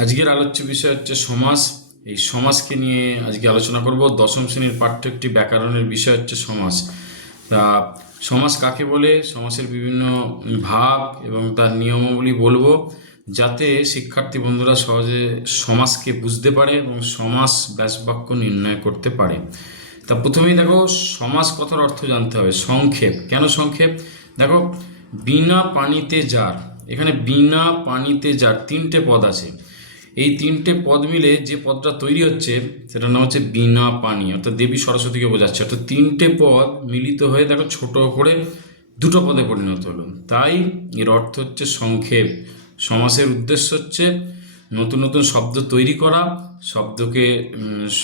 আজকের আলোচ্য বিষয় হচ্ছে সমাস। এই সমাসকে নিয়ে আজকে আলোচনা করব। দশম শ্রেণীর পাঠ্য একটি ব্যাকরণের বিষয় হচ্ছে সমাস। তা সমাস কাকে বলে, সমাসের বিভিন্ন ভাগ এবং তার নিয়মাবলী বলবো, যাতে শিক্ষার্থী বন্ধুরা সহজে সমাসকে বুঝতে পারে এবং সমাস ব্যাসবাক্য নির্ণয় করতে পারে। তা প্রথমেই দেখো, সমাস কথার অর্থ জানতে হবে। সংক্ষেপ। কেন সংক্ষেপ? দেখো, বিনা পানিতে যার, এখানে বিনা পানিতে যার তিনটে পদ আছে। এই তিনটে পদ মিলে যে পদটা তৈরি হচ্ছে সেটার নাম হচ্ছে বিনা পানি, অর্থাৎ দেবী সরস্বতীকে বোঝাচ্ছে। অর্থাৎ তিনটে পদ মিলিত হয়ে দেখো ছোট করে দুটো পদে পরিণত হলো, তাই এর অর্থ হচ্ছে সংক্ষেপ। সমাসের উদ্দেশ্য হচ্ছে নতুন নতুন শব্দ তৈরি করা, শব্দকে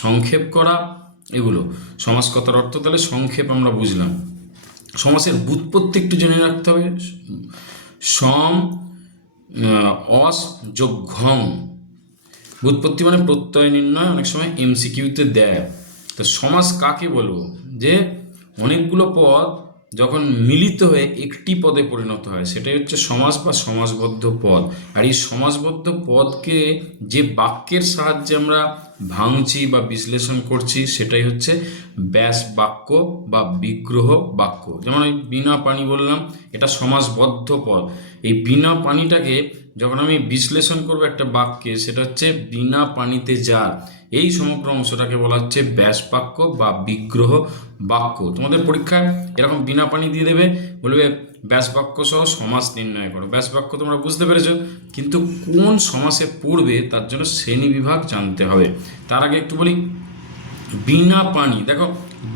সংক্ষেপ করা, এগুলো সমাস কথার অর্থ। তাহলে সংক্ষেপ আমরা বুঝলাম। সমাসের ব্যুৎপত্তি একটু জেনে রাখতে হবে। সম অস যোগ ঘং। ব্যুৎপত্তি মানে প্রত্যয় নির্ণয়, অনেক সময় এমসিকিউতে দেয়। তো সমাস কাকে বলবো? যে অনেকগুলো পদ যখন মিলিত হয়ে একটি পদে পরিণত হয় সেটাই হচ্ছে সমাস বা সমাসবদ্ধ পদ। আর এই সমাসবদ্ধ পদকে যে বাক্যের সাহায্যে আমরা ভাঙছি বা বিশ্লেষণ করছি সেটাই হচ্ছে ব্যাস বাক্য বা বিগ্রহ বাক্য। যেমন ওই বিনা পানি বললাম, এটা সমাসবদ্ধ পদ। এই বিনা পানিটাকে যখন আমি বিশ্লেষণ করবো একটা বাক্যে, সেটা হচ্ছে বিনা পানিতে যার, এই সমগ্র অংশটাকে বলা হচ্ছে ব্যাস বাক্য বা বিগ্রহ বাক্য। তোমাদের পরীক্ষায় এরকম বিনা পানি দিয়ে দেবে, বলবে ব্যাস বাক্য সহ সমাস নির্ণয় করো। ব্যাস বাক্য তোমরা বুঝতে পেরেছো, কিন্তু কোন সমাসে পড়বে তার জন্য শ্রেণী বিভাগ জানতে হবে। তার আগে একটু বলি, বিনা পানি, দেখো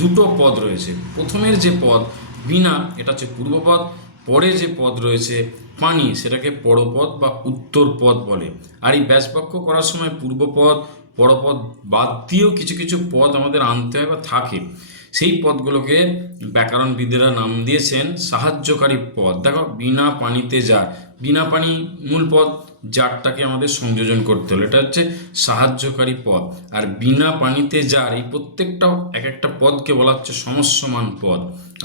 দুটো পদ রয়েছে। প্রথমের যে পদ বিনা, এটা হচ্ছে পূর্বপদ। পরে যে পদ রয়েছে পানি, সেটাকে পরপদ বা উত্তর পদ বলে। আর এই ব্যাসবাক্য করার সময় পূর্বপদ পরপদ বাদ দিয়েও কিছু কিছু পদ আমাদের আনতে হয় বা থাকে। সেই পদগুলোকে ব্যাকরণবিদেরা নাম দিয়েছেন সাহায্যকারী পদ। দেখো, বিনা পানিতে যার, বিনা পানি মূল পদ, যারটাকে আমাদের সংযোজন করতে হলো, এটা হচ্ছে সাহায্যকারী পদ। আর বিনা পানিতে যার, এই প্রত্যেকটা এক একটা পদকে বলা হচ্ছে সমস্যমান পদ।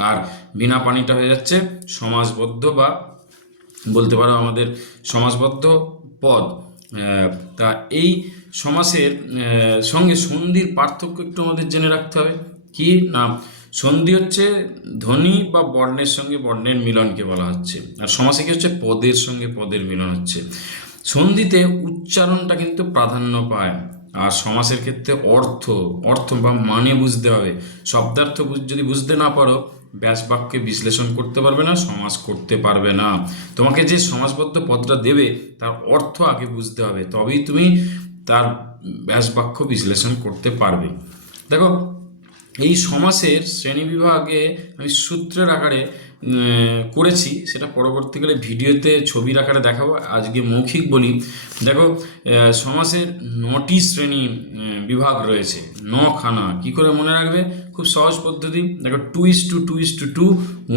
আর বিনা পানিটা হয়ে যাচ্ছে সমাসবদ্ধ বা বলতে পারো আমাদের সমাসবদ্ধ পদ। তা এই সমাসের সঙ্গে সন্ধির পার্থক্য একটু আমাদের জেনে রাখতে হবে। কি না, সন্ধি হচ্ছে ধ্বনি বা বর্ণের সঙ্গে বর্ণের মিলনকে বলা হচ্ছে, আর সমাসে কি হচ্ছে পদের সঙ্গে পদের মিলন হচ্ছে। সন্ধিতে উচ্চারণটা কিন্তু প্রাধান্য পায়, আর সমাসের ক্ষেত্রে অর্থ অর্থ বা মানে বুঝতে হবে। শব্দার্থ যদি বুঝতে না পারো, ব্যাস বাক্যে বিশ্লেষণ করতে পারবে না, সমাস করতে পারবে না। তোমাকে যে সমাসবদ্ধ পদটা দেবে তার অর্থ আগে বুঝতে হবে, তবেই তুমি তার ব্যাস বাক্য বিশ্লেষণ করতে পারবে। দেখো, এই সমাসের শ্রেণীবিভাগে আমি সূত্রের আকারে করেছি, সেটা পরবর্তীকালে ভিডিওতে ছবির আকারে দেখাবো। আজকে মৌখিক বলি। দেখো, সমাসের 9টি শ্রেণী বিভাগ রয়েছে, 9খানা। কী করে মনে রাখবে? খুব সহজ পদ্ধতি। দেখো, 2:2:2:2,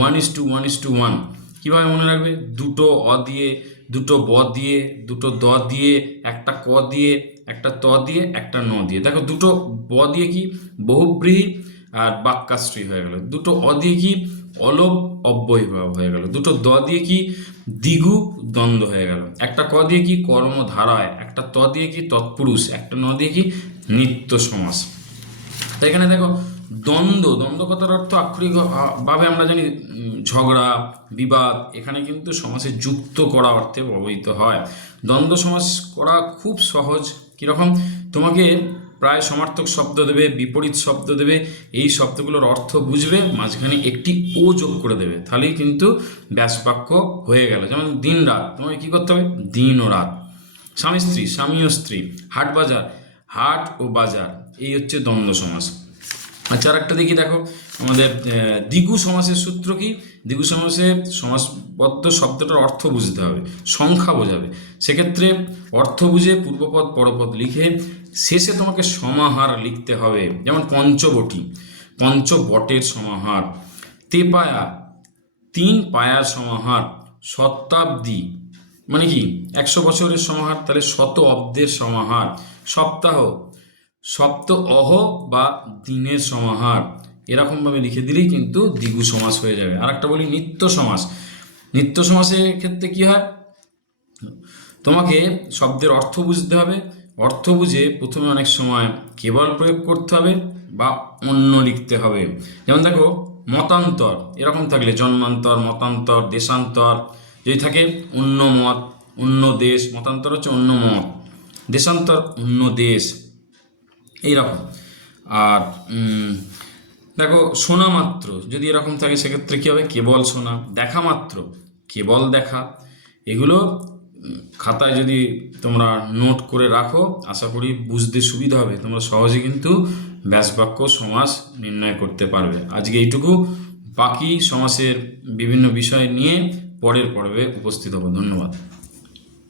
1:1:1। কীভাবে মনে রাখবে? দুটো অ দিয়ে, দুটো ব দিয়ে, দুটো দ দিয়ে, একটা ক দিয়ে, একটা ত দিয়ে, একটা ন দিয়ে। দেখো, দুটো ব দিয়ে কি বহুব্রীহি আর বাক্যাশ্রী হয়ে গেল। দুটো অ দিয়ে কি অলোপ অব্যয়ীভাব হয়ে গেল। দুটো দ দিয়ে কি দ্বিগু দ্বন্দ্ব হয়ে গেল। একটা ক দিয়ে কি কর্মধারায়, একটা ত দিয়ে কি তৎপুরুষ, একটা ন দিয়ে কি নিত্য সমাস। তো এখানে দেখো, দ্বন্দ্ব, দ্বন্দ্ব কথার অর্থ আক্ষরিক ভাবে আমরা জানি ঝগড়া, বিবাদ। এখানে কিন্তু সমাসে যুক্ত করা অর্থে ব্যবহৃত হয়। দ্বন্দ্ব সমাস করা খুব সহজ। কীরকম? তোমাকে প্রায় সমার্থক শব্দ দেবে, বিপরীত শব্দ দেবে, এই শব্দগুলোর অর্থ বুঝবে, মাঝখানে একটি ও যোগ করে দেবে, তাহলেই কিন্তু ব্যাসবাক্য হয়ে গেল। যেমন দিন রাত, তোমাকে কী করতে হবে? দিন ও রাত। স্বামী স্ত্রী, স্বামী ও স্ত্রী। হাট বাজার, হাট ও বাজার। এই হচ্ছে দ্বন্দ্ব সমাস। আচ্ছা, আর একটা দেখি। দেখো, আমাদের দ্বিগু সমাসের সূত্র কি? দ্বিগু সমাসে সমাসবদ্ধ শব্দটার অর্থ বুঝতে হবে, সংখ্যা বোঝাবে। সেক্ষেত্রে অর্থ বুঝে পূর্বপদ পরপদ লিখে শেষে তোমাকে সমাহার লিখতে হবে। যেমন পঞ্চবটি, পঞ্চবটের সমাহার। তেপায়া, 3 পায়ার সমাহার। শতাব্দী মানে কি 100 বছরের সমাহার, তাহলে শত অব্দের সমাহার। সপ্তাহ, সপ্ত অহ বা দিনের সমাহার। এরকমভাবে লিখে দিলেই কিন্তু দ্বিগু সমাস হয়ে যাবে। আর একটা বলি নিত্য সমাস। নিত্য সমাসের ক্ষেত্রে কি হয়? তোমাকে শব্দের অর্থ বুঝতে হবে, অর্থ বুঝে প্রথমে অনেক সময় কেবল প্রয়োগ করতে হবে বা অন্য লিখতে হবে। যেমন দেখো, মতান্তর এরকম থাকলে জন্মান্তর, মতান্তর, দেশান্তর যদি থাকে অন্য মত, অন্য দেশ, মতান্তর হচ্ছে অন্য মত, দেশান্তর অন্য দেশ, এইরকম। আর দেখো, শোনা মাত্র যদি এরকম থাকে সেক্ষেত্রে কী হবে, কেবল শোনা। দেখা মাত্র, কেবল দেখা। এগুলো খাতায় যদি তোমরা নোট করে রাখো, আশা করি বুঝতে সুবিধা হবে, তোমরা সহজে কিন্তু ব্যাসবাক্য সমাস নির্ণয় করতে পারবে। আজকে এইটুকু, বাকি সমাসের বিভিন্ন বিষয় নিয়ে পরের পর্বে উপস্থিত হবো। ধন্যবাদ।